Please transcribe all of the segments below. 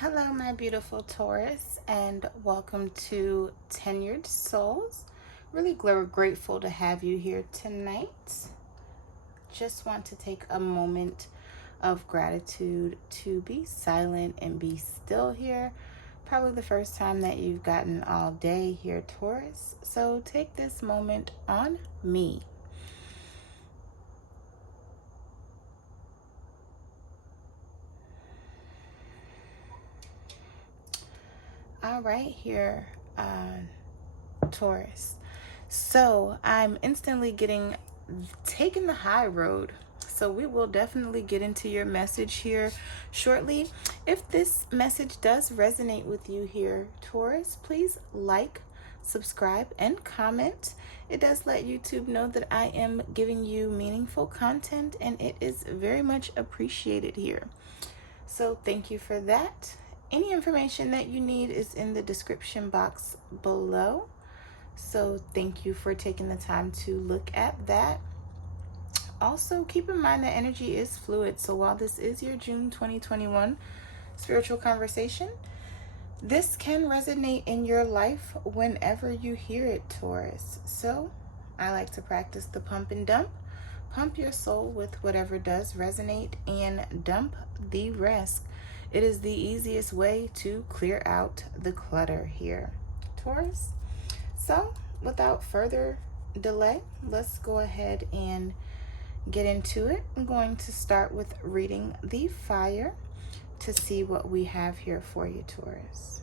Hello, my beautiful Taurus, and welcome to Tenured Souls. Really grateful to have you here tonight. Just want to take a moment of gratitude to be silent and be still here. Probably the first time that you've gotten all day here, Taurus. So take this moment on me. All right, here, Taurus. So I'm instantly taking the high road. So we will definitely get into your message here shortly. If this message does resonate with you here, Taurus, please like, subscribe, and comment. It does let YouTube know that I am giving you meaningful content, and it is very much appreciated here. So thank you for that. Any information that you need is in the description box below. So thank you for taking the time to look at that. Also, keep in mind that energy is fluid. So while this is your June 2021 spiritual conversation, this can resonate in your life whenever you hear it, Taurus. So I like to practice the pump and dump. Pump your soul with whatever does resonate and dump the rest. It is the easiest way to clear out the clutter here, Taurus. So without further delay, let's go ahead and get into it. I'm going to start with reading the fire to see what we have here for you, Taurus.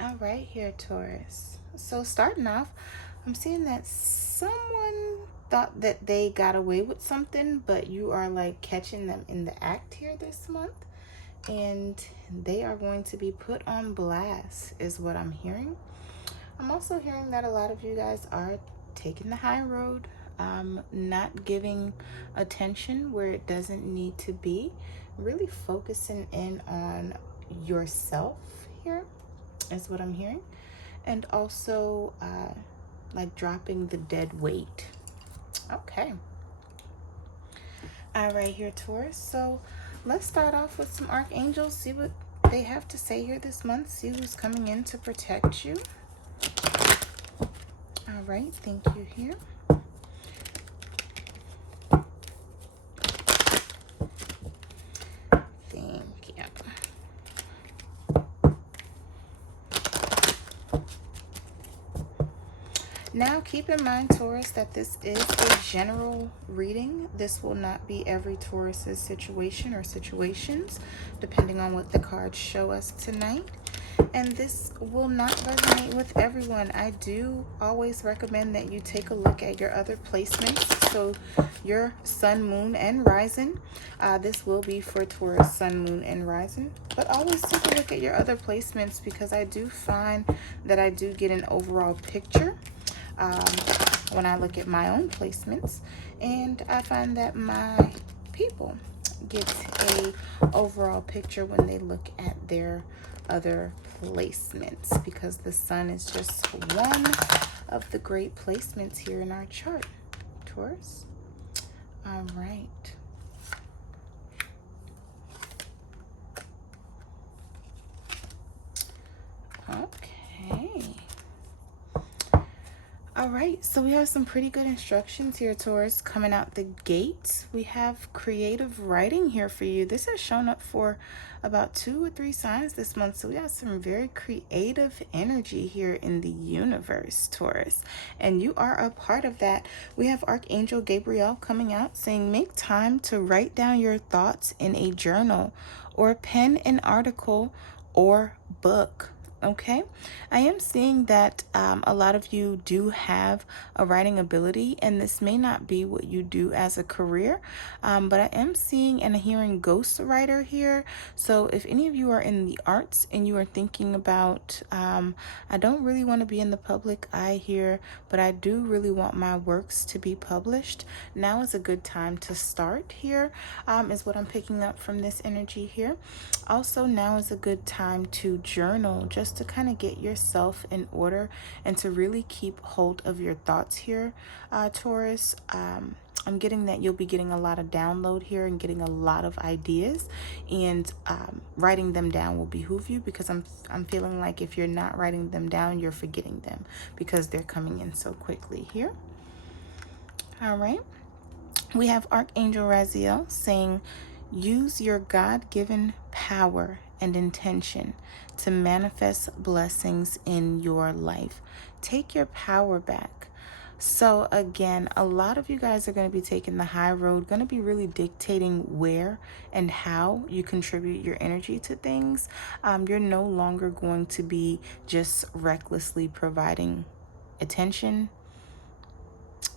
All right here, Taurus. So starting off, I'm seeing that someone thought that they got away with something, but you are like catching them in the act here this month. And they are going to be put on blast is what I'm hearing. I'm also hearing that a lot of you guys are taking the high road, not giving attention where it doesn't need to be, really focusing in on yourself here is what I'm hearing. And also like dropping the dead weight. Okay. All right here, Taurus. So let's start off with some Archangels, see what they have to say here this month, see who's coming in to protect you. All right, thank you here. Thank you. Now, keep in mind, Taurus, that this is a general reading. This will not be every Taurus's situation or situations, depending on what the cards show us tonight. And this will not resonate with everyone. I do always recommend that you take a look at your other placements. So your sun, moon, and rising. This will be for Taurus, sun, moon, and rising. But always take a look at your other placements, because I do find that I do get an overall picture when I look at my own placements, and I find that my people get a overall picture when they look at their other placements, because the sun is just one of the great placements here in our chart, Taurus. All right. Okay. All right, so we have some pretty good instructions here, Taurus, coming out the gate. We have creative writing here for you. This has shown up for about 2 or 3 signs this month, so we have some very creative energy here in the universe, Taurus, and you are a part of that. We have Archangel Gabriel coming out saying, make time to write down your thoughts in a journal or pen an article or book. Okay, I am seeing that a lot of you do have a writing ability, and this may not be what you do as a career, but I am seeing and hearing ghostwriter here. So if any of you are in the arts and you are thinking about, I don't really want to be in the public eye here, but I do really want my works to be published, now is a good time to start here, is what I'm picking up from this energy here. Also, now is a good time to journal, just to kind of get yourself in order and to really keep hold of your thoughts here, Taurus. I'm getting that you'll be getting a lot of download here and getting a lot of ideas, and writing them down will behoove you, because I'm feeling like if you're not writing them down, you're forgetting them because they're coming in so quickly here. All right. We have Archangel Raziel saying, use your God-given power and intention to manifest blessings in your life. Take your power back. So again, a lot of you guys are going to be taking the high road, going to be really dictating where and how you contribute your energy to things. You're no longer going to be just recklessly providing attention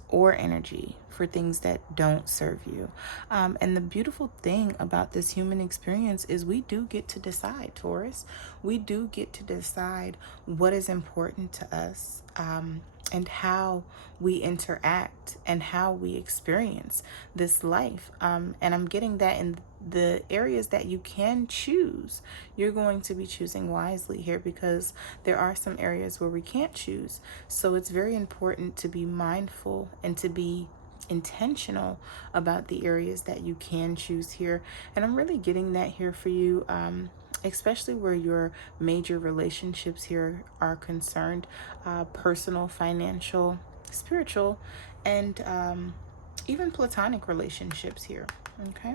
or energy for things that don't serve you. And the beautiful thing about this human experience is we do get to decide, Taurus. We do get to decide what is important to us, and how we interact and how we experience this life. And I'm getting that in the areas that you can choose, you're going to be choosing wisely here, because there are some areas where we can't choose. So it's very important to be mindful and to be intentional about the areas that you can choose here. And I'm really getting that here for you, especially where your major relationships here are concerned, personal, financial, spiritual, and even platonic relationships here. Okay.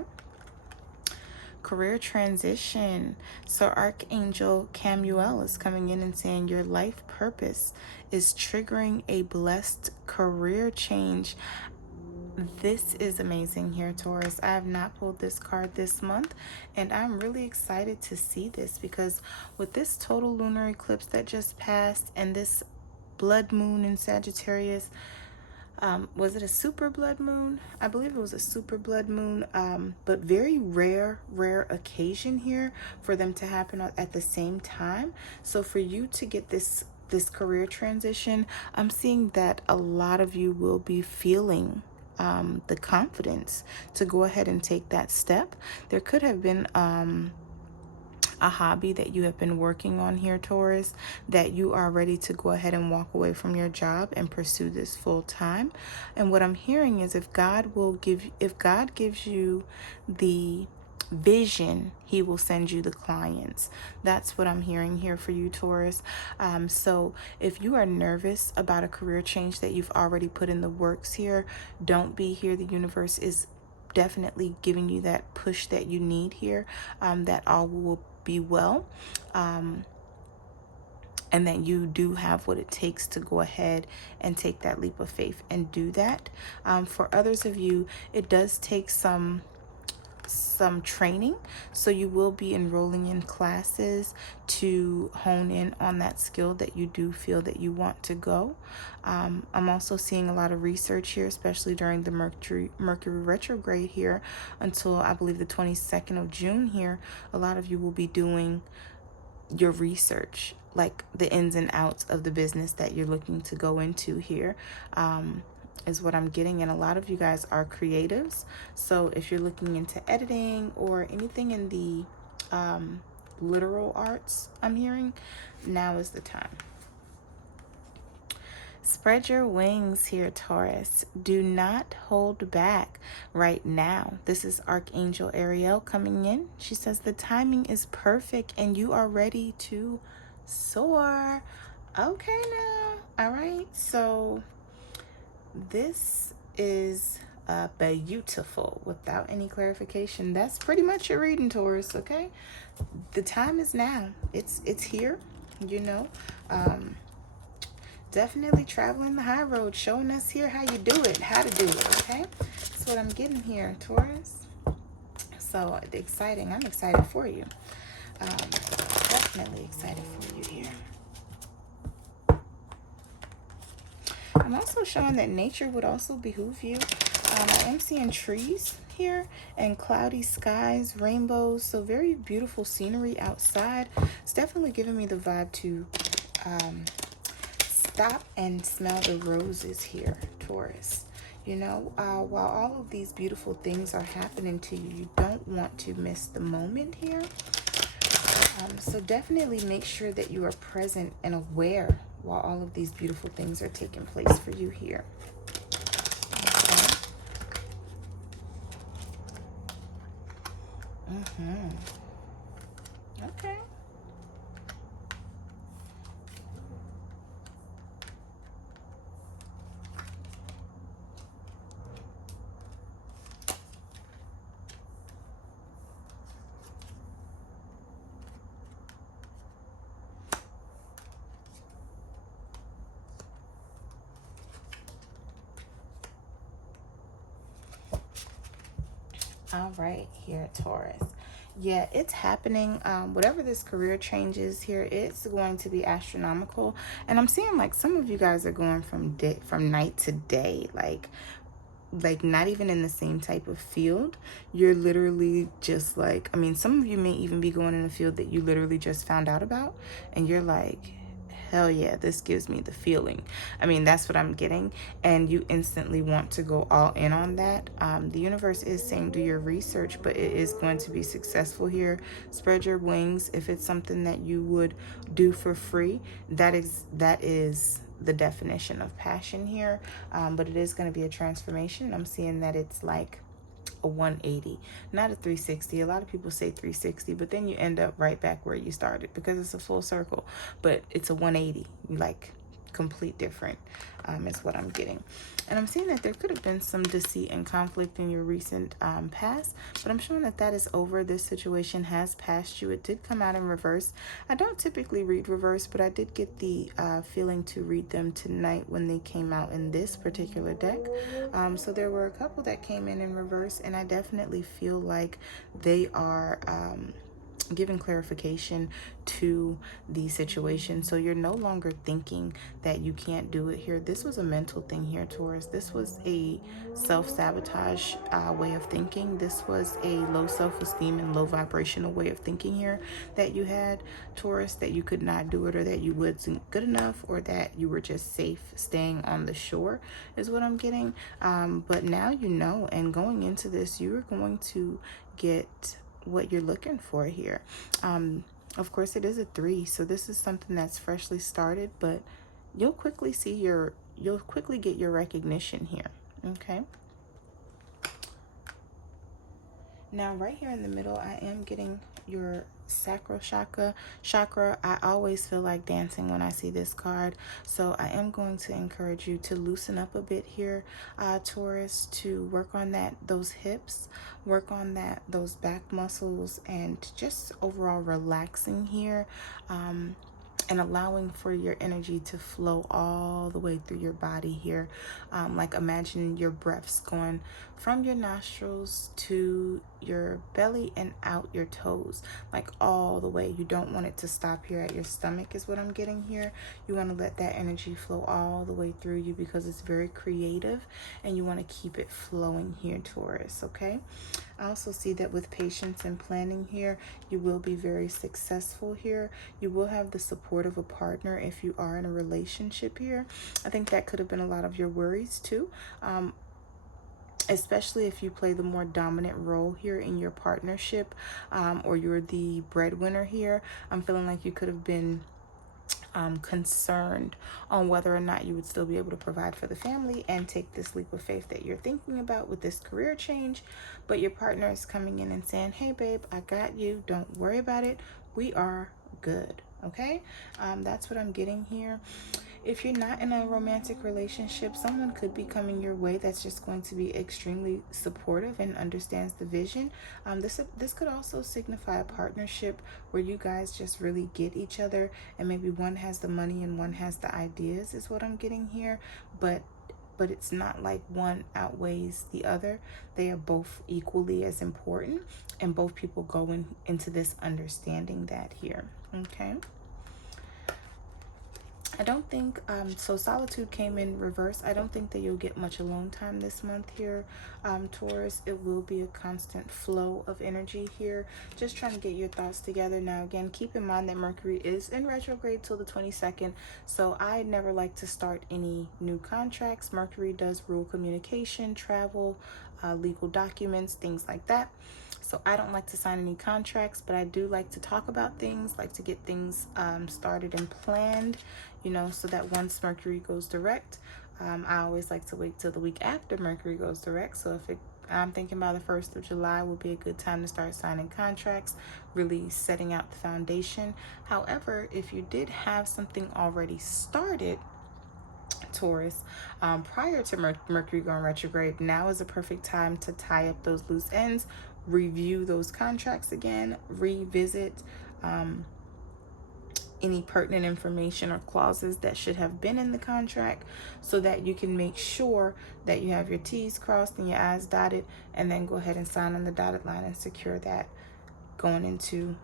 Career transition. So Archangel Camuel is coming in and saying your life purpose is triggering a blessed career change. This is amazing here, Taurus. I have not pulled this card this month, and I'm really excited to see this, because with this total lunar eclipse that just passed and this blood moon in Sagittarius, was it a super blood moon? I believe it was a super blood moon, but very rare occasion here for them to happen at the same time. So for you to get this career transition, I'm seeing that a lot of you will be feeling the confidence to go ahead and take that step. There could have been a hobby that you have been working on here, Taurus, that you are ready to go ahead and walk away from your job and pursue this full time. And what I'm hearing is if God gives you the vision, he will send you the clients. That's what I'm hearing here for you, Taurus. So if you are nervous about a career change that you've already put in the works here, don't be here. The universe is definitely giving you that push that you need here, that all will be well, and that you do have what it takes to go ahead and take that leap of faith and do that. For others of you, it does take some training, so you will be enrolling in classes to hone in on that skill that you do feel that you want to go. I'm also seeing a lot of research here, especially during the Mercury retrograde here until I believe the 22nd of June here. A lot of you will be doing your research, like the ins and outs of the business that you're looking to go into here, is what I'm getting. And a lot of you guys are creatives, so if you're looking into editing or anything in the literal arts, I'm hearing now is the time. Spread your wings here, Taurus. Do not hold back right now. This is Archangel Ariel coming in. She says the timing is perfect and you are ready to soar. Okay now. All right. So this is beautiful without any clarification. That's pretty much your reading, Taurus, okay? The time is now. It's here, you know. Definitely traveling the high road, showing us here how you do it, how to do it, okay? That's what I'm getting here, Taurus. So exciting. I'm excited for you. definitely excited for you here. I'm also showing that nature would also behoove you. I am seeing trees here and cloudy skies, rainbows, so very beautiful scenery outside. It's definitely giving me the vibe to stop and smell the roses here, Taurus. You know, while all of these beautiful things are happening to you, you don't want to miss the moment here. So definitely make sure that you are present and aware while all of these beautiful things are taking place for you here. Okay. Okay. All right, here, Taurus. Yeah, it's happening. Whatever this career change is here, it's going to be astronomical. And I'm seeing like some of you guys are going from night to day, like not even in the same type of field. You're literally just like, I mean, some of you may even be going in a field that you literally just found out about, and you're like, hell yeah, this gives me the feeling. I mean, that's what I'm getting. And you instantly want to go all in on that. The universe is saying do your research, but it is going to be successful here. Spread your wings. If it's something that you would do for free, that is the definition of passion here. But it is going to be a transformation. I'm seeing that it's like a 180, not a 360. A lot of people say 360, but then you end up right back where you started because it's a full circle, but it's a 180, like complete different, is what I'm getting. And I'm seeing that there could have been some deceit and conflict in your recent past, but I'm showing that that is over. This situation has passed you. It did come out in reverse. I don't typically read reverse, but I did get the feeling to read them tonight when they came out in this particular deck. So there were a couple that came in reverse, and I definitely feel like they are giving clarification to the situation. So you're no longer thinking that you can't do it here. This was a mental thing here, Taurus. This was a self-sabotage way of thinking. This was a low self-esteem and low vibrational way of thinking here that you had, Taurus, that you could not do it, or that you wasn't good enough, or that you were just safe staying on the shore is what I'm getting. But now you know, and going into this, you are going to get what you're looking for here. Of course, it is a 3, so this is something that's freshly started, but you'll quickly get your recognition here. Okay. Now, right here in the middle, I am getting your Sacral chakra. I always feel like dancing when I see this card, so I am going to encourage you to loosen up a bit here, Taurus, to work on those hips, work on those back muscles, and just overall relaxing here. And allowing for your energy to flow all the way through your body here. Like imagine your breaths going from your nostrils to your belly and out your toes, like all the way. You don't want it to stop here at your stomach is what I'm getting here. You want to let that energy flow all the way through you because it's very creative, and you want to keep it flowing here, Taurus, okay? I also see that with patience and planning here, you will be very successful here. You will have the support of a partner if you are in a relationship here. I think that could have been a lot of your worries too. Especially if you play the more dominant role here in your partnership, or you're the breadwinner here. I'm feeling like you could have been concerned on whether or not you would still be able to provide for the family and take this leap of faith that you're thinking about with this career change. But your partner is coming in and saying, hey babe, I got you, don't worry about it, we are good. Okay, that's what I'm getting here. If you're not in a romantic relationship, someone could be coming your way that's just going to be extremely supportive and understands the vision. This could also signify a partnership where you guys just really get each other, and maybe one has the money and one has the ideas is what I'm getting here. But but it's not like one outweighs the other. They are both equally as important, and both people go into this understanding that here. Okay. I don't think, so solitude came in reverse. I don't think that you'll get much alone time this month here, Taurus. It will be a constant flow of energy here. Just trying to get your thoughts together. Now, again, keep in mind that Mercury is in retrograde till the 22nd. So I never like to start any new contracts. Mercury does rule communication, travel, legal documents, things like that. So I don't like to sign any contracts, but I do like to talk about things, like to get things started and planned, you know, so that once Mercury goes direct, I always like to wait till the week after Mercury goes direct. So if I'm thinking by the 1st of July will be a good time to start signing contracts, really setting out the foundation. However, if you did have something already started, Taurus, prior to Mercury going retrograde, now is a perfect time to tie up those loose ends, review those contracts again, revisit any pertinent information or clauses that should have been in the contract, so that you can make sure that you have your T's crossed and your I's dotted, and then go ahead and sign on the dotted line and secure that going into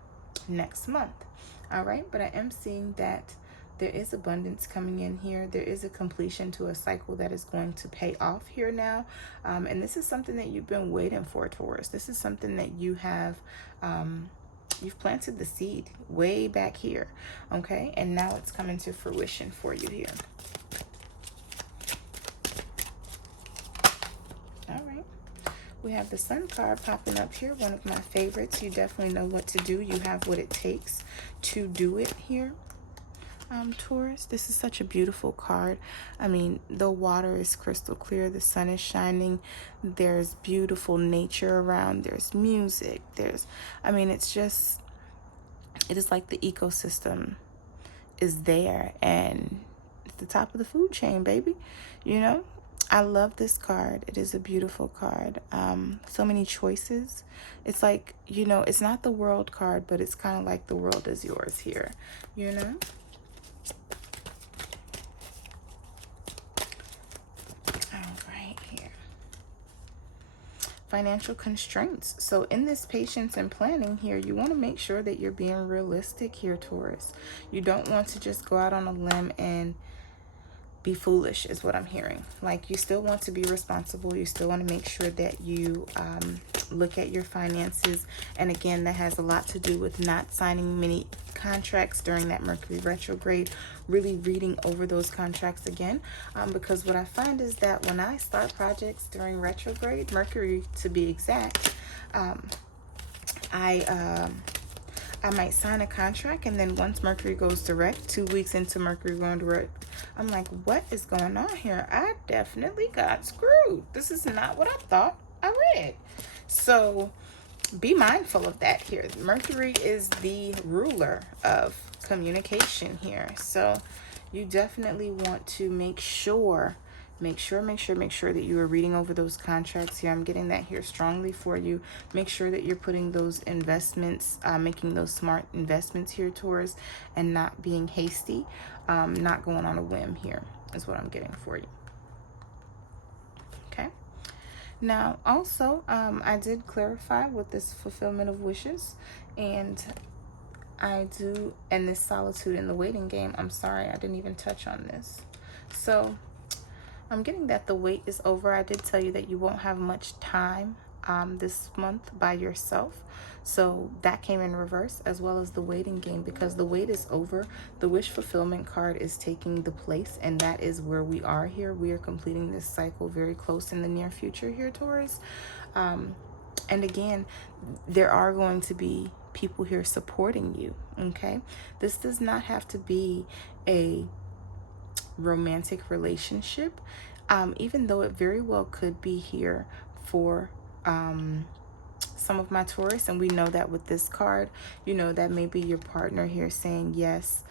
next month. All right, but I am seeing that there is abundance coming in here. There is a completion to a cycle that is going to pay off here now. And this is something that you've been waiting for, Taurus. This is something that you have, you've planted the seed way back here, okay? And now it's coming to fruition for you here. All right. We have the Sun card popping up here, one of my favorites. You definitely know what to do. You have what it takes to do it here. Taurus, this is such a beautiful card. I mean, the water is crystal clear, the sun is shining, there's beautiful nature around, there's music, I mean, it is like the ecosystem is there, and it's the top of the food chain, baby. You know, I love this card. It is a beautiful card. So many choices. It's like, you know, it's not the world card, but it's kind of like the world is yours here, you know? Financial constraints. So in this patience and planning here, you want to make sure that you're being realistic here, Taurus. You don't want to just go out on a limb and be foolish, is what I'm hearing. Like, you still want to be responsible. You still want to make sure that you look at your finances. And again, that has a lot to do with not signing many contracts during that Mercury retrograde, really reading over those contracts again. Because what I find is that when I start projects during retrograde, Mercury to be exact, I might sign a contract, and then once Mercury goes direct, 2 weeks into Mercury going direct, I'm like, what is going on here? I definitely got screwed. This is not what I thought I read. So be mindful of that here. Mercury is the ruler of communication here. So you definitely want to make sure that you are reading over those contracts here. I'm getting that here strongly for you. Make sure that you're putting those investments, making those smart investments here, Taurus, and not being hasty, not going on a whim here is what I'm getting for you. Okay. Now, also, I did clarify with this fulfillment of wishes, and and this solitude in the waiting game. I'm sorry, I didn't even touch on this. So I'm getting that the wait is over. I did tell you that you won't have much time this month by yourself. So that came in reverse, as well as the waiting game, because the wait is over. The wish fulfillment card is taking the place, and that is where we are here. We are completing this cycle very close in the near future here, Taurus. And again, there are going to be people here supporting you, okay? This does not have to be a romantic relationship, even though it very well could be here for some of my Taurus. And we know that with this card, you know, that may be your partner here saying, yes,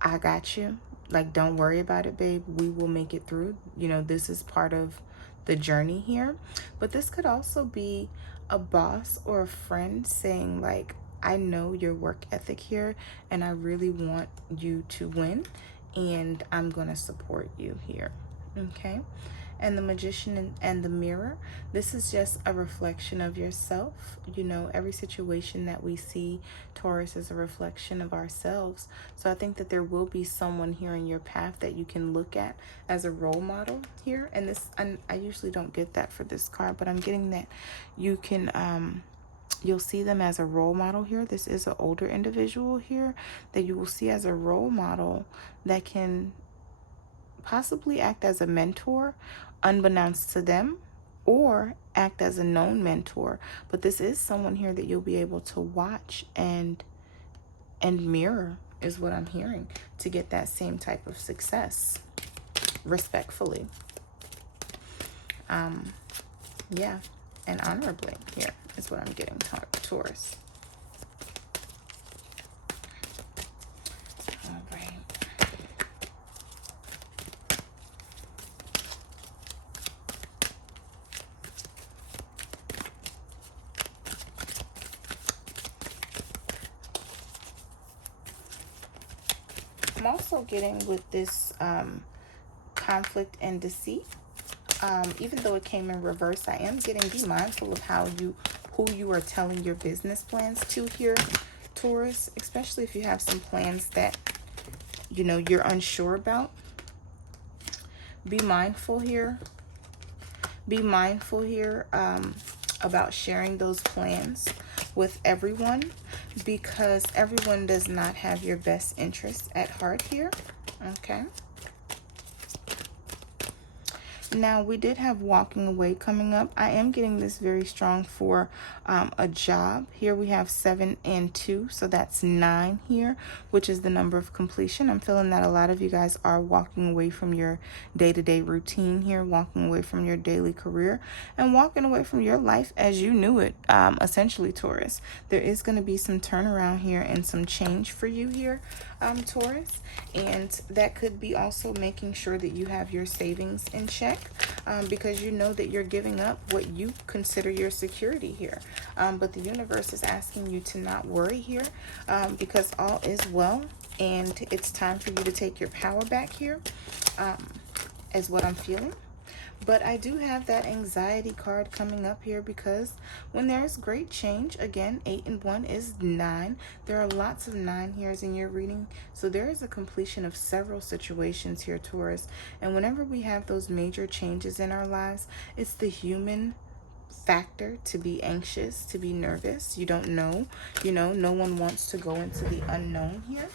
I got you. Like, don't worry about it, babe. We will make it through. You know, this is part of the journey here. But this could also be a boss or a friend saying, like, I know your work ethic here, and I really want you to win, and I'm going to support you here. Okay. And the Magician and the Mirror, this is just a reflection of yourself. You know, every situation that we see, Taurus, is a reflection of ourselves. So I think that there will be someone here in your path that you can look at as a role model here. And this, I usually don't get that for this card, but I'm getting that you can you'll see them as a role model here. This is an older individual here that you will see as a role model that can possibly act as a mentor unbeknownst to them, or act as a known mentor. But this is someone here that you'll be able to watch and mirror, is what I'm hearing, to get that same type of success, respectfully, yeah, and honorably here is what I'm getting, Taurus. All right. I'm also getting with this conflict and deceit. Even though it came in reverse, I am getting, be mindful of who you are telling your business plans to here, Taurus, especially if you have some plans that, you know, you're unsure about. Be mindful here. Be mindful here about sharing those plans with everyone, because everyone does not have your best interests at heart here. Okay. Now, we did have walking away coming up. I am getting this very strong for a job. Here we have 7 and 2, so that's 9 here, which is the number of completion. I'm feeling that a lot of you guys are walking away from your day-to-day routine here, walking away from your daily career, and walking away from your life as you knew it, essentially, Taurus. There is going to be some turnaround here and some change for you here, Taurus, and that could be also making sure that you have your savings in check, because you know that you're giving up what you consider your security here, but the universe is asking you to not worry here, because all is well, and it's time for you to take your power back here, is what I'm feeling. But I do have that anxiety card coming up here, because when there's great change, again, 8 and 1 is 9. There are lots of 9 here in your reading. So there is a completion of several situations here, Taurus. And whenever we have those major changes in our lives, it's the human factor to be anxious, to be nervous. You don't know, you know, no one wants to go into the unknown here.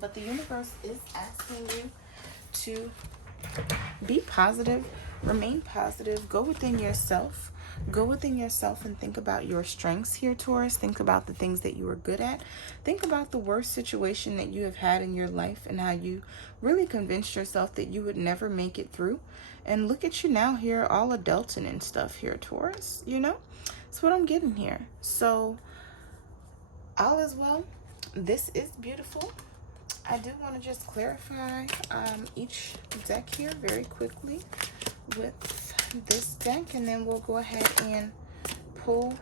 But the universe is asking you to be positive, remain positive, go within yourself. Go within yourself and think about your strengths here, Taurus. Think about the things that you are good at. Think about the worst situation that you have had in your life and how you really convinced yourself that you would never make it through. And look at you now here, all adulting and stuff here, Taurus. You know, that's what I'm getting here. So all is well. This is beautiful. I do want to just clarify each deck here very quickly with this deck, and then we'll go ahead and pull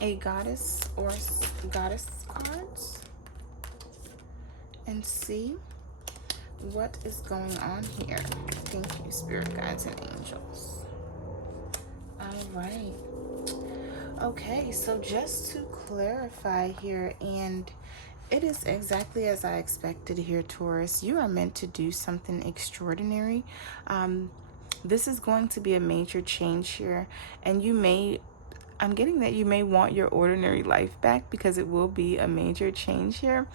a goddess or goddess cards and see what is going on here. Thank you, spirit guides and angels. All right. Okay, so just to clarify here, and it is exactly as I expected here, Taurus. You are meant to do something extraordinary. This is going to be a major change here, and I'm getting that you may want your ordinary life back, because it will be a major change here.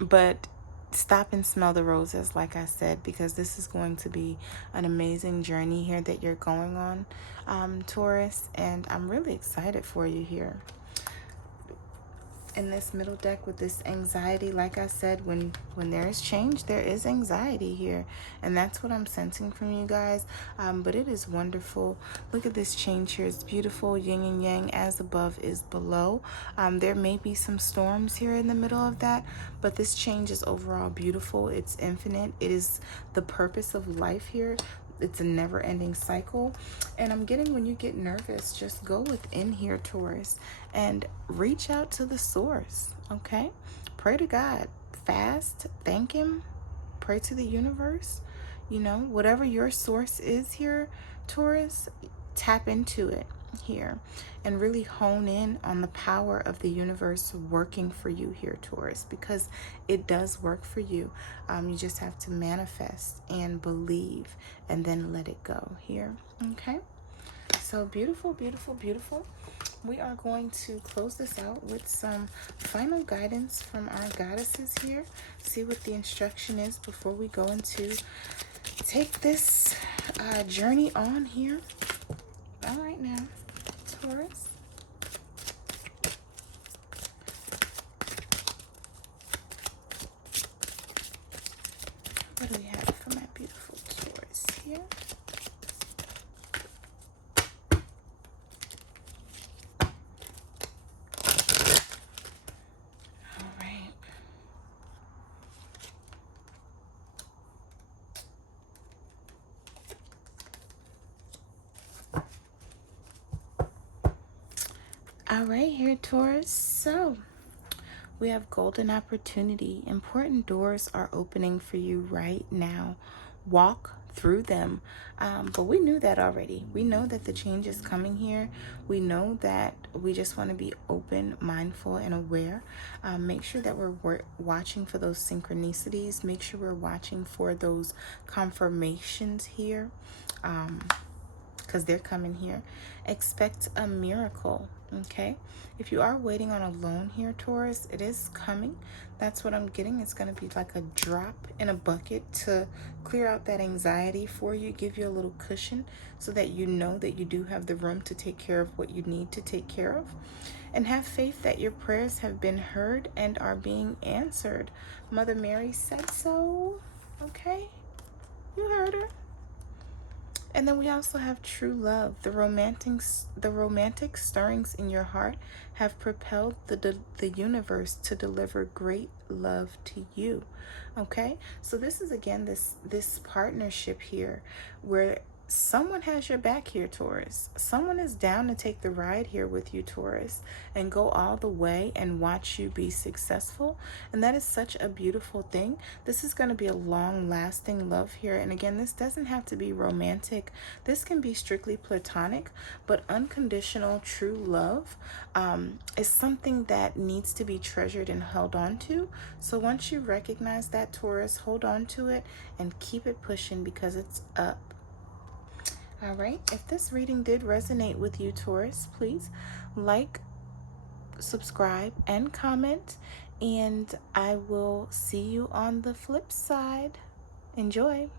But stop and smell the roses, like I said, because this is going to be an amazing journey here that you're going on, Taurus, and I'm really excited for you here. In this middle deck with this anxiety, like I said, when there is change, there is anxiety here, and that's what I'm sensing from you guys. But it is wonderful. Look at this change here. It's beautiful. Yin and yang, as above is below. There may be some storms here in the middle of that, but this change is overall beautiful. It's infinite. It is the purpose of life here. It's a never-ending cycle. And I'm getting, when you get nervous, just go within here, Taurus, and reach out to the source. Okay, pray to God, fast, thank him, pray to the universe. You know, whatever your source is here, Taurus, tap into it here and really hone in on the power of the universe working for you here, Taurus, because it does work for you. You just have to manifest and believe and then let it go here. Okay, so beautiful, beautiful, beautiful. We are going to close this out with some final guidance from our goddesses here. See what the instruction is before we go into take this journey on here. All right now, Taurus. What do we have for my beautiful Taurus here? All right. All right here, Taurus. So we have golden opportunity. Important doors are opening for you right now. Walk through them. But we knew that already. We know that the change is coming here. We know that we just want to be open, mindful, and aware. Make sure that we're watching for those synchronicities. Make sure we're watching for those confirmations here. Because they're coming here. Expect a miracle, okay? If you are waiting on a loan here, Taurus, it is coming. That's what I'm getting. It's going to be like a drop in a bucket to clear out that anxiety for you, give you a little cushion so that you know that you do have the room to take care of what you need to take care of. And have faith that your prayers have been heard and are being answered. Mother Mary said so, okay? You heard her. And then we also have true love. The romantic stirrings in your heart have propelled the universe to deliver great love to you. Okay? So this is again this partnership here where someone has your back here, Taurus. Someone is down to take the ride here with you, Taurus, and go all the way and watch you be successful. And that is such a beautiful thing. This is going to be a long-lasting love here. And again, this doesn't have to be romantic. This can be strictly platonic, but unconditional true love is something that needs to be treasured and held on to. So once you recognize that, Taurus, hold on to it and keep it pushing because it's up. All right, if this reading did resonate with you, Taurus, please like, subscribe, and comment, and I will see you on the flip side. Enjoy.